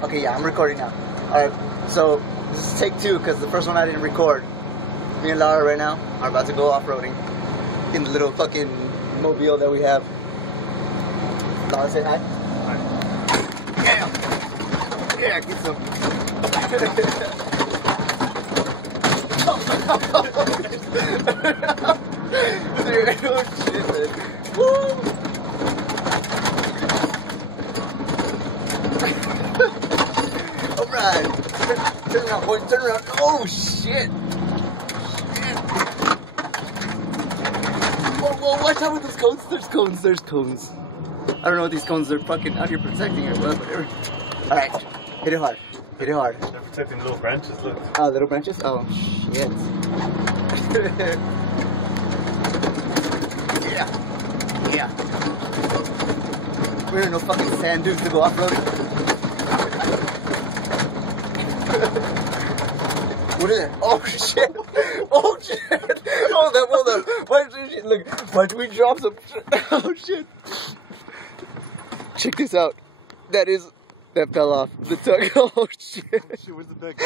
Okay, yeah, I'm recording now. Alright, so this is take 2 because the first one I didn't record. Me and Laura right now are about to go off-roading in the little fucking mobile that we have. Laura, say hi. Hi. Yeah! Yeah, get some. Dude, oh shit, man. Woo! Alright. Turn around, boy. Turn around. Oh, shit. Whoa, watch out with those cones. There's cones. I don't know what these cones are fucking out here protecting or whatever. Alright. Hit it hard. They're protecting little branches, look. Oh, little branches? Oh, shit. Yeah. We're in no fucking sand dunes to go off-roading. What is it? Oh shit! Oh shit! Hold up! Why did we drop some shit? Oh shit! Check this out. That fell off the tug. Oh shit! Shit, where's the back?